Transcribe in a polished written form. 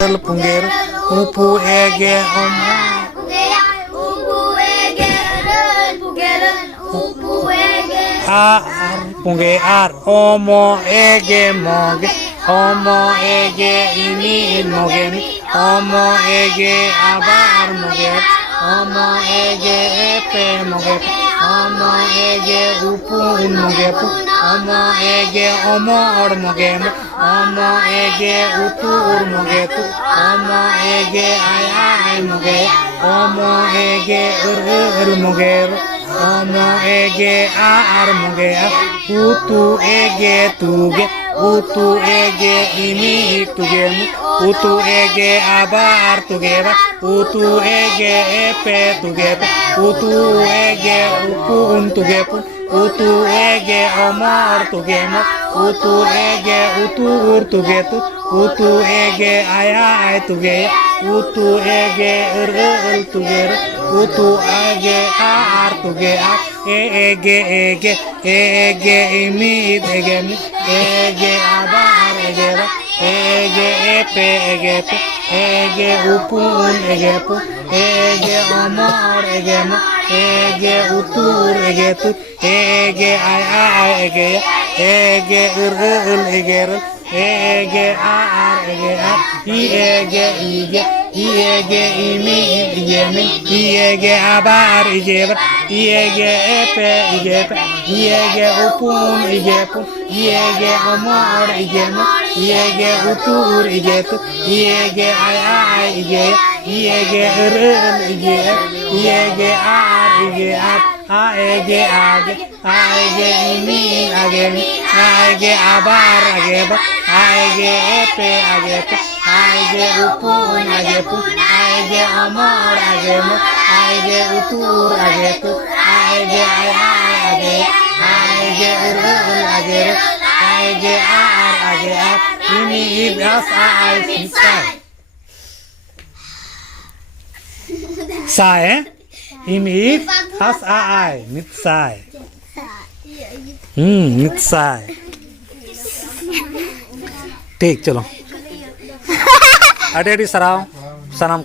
Punggir upu ege omo ar pungge ar omo ege moge omo ege ini moge omo ege abar moge omo ege epe moge omo ege upu moge omo ege omo or moge omo ege utu ur moge tu omo ege ay moge omo ege ur moge omo ege ar moge utu ege tuge utu ege ini tuge utu ege abar tuge utu ege epe tuge utu ege upun tuge utu ege omor tuge utu ege utur tuge utu ege ay tuge utu ege tuge utu ege ar tuge ege imi ege abar ege epe ege upun ege omor ege utur ege ay ege ege ar ege imi ege abar ege epe ege upun ege omor ege utur ege ay ege ege ar ege imi ege abar ege epe ege upun ege omor ege utur ege ege ar ini ibas sai ini has mitsai mitsai ठीक चलो अडे सराव सनम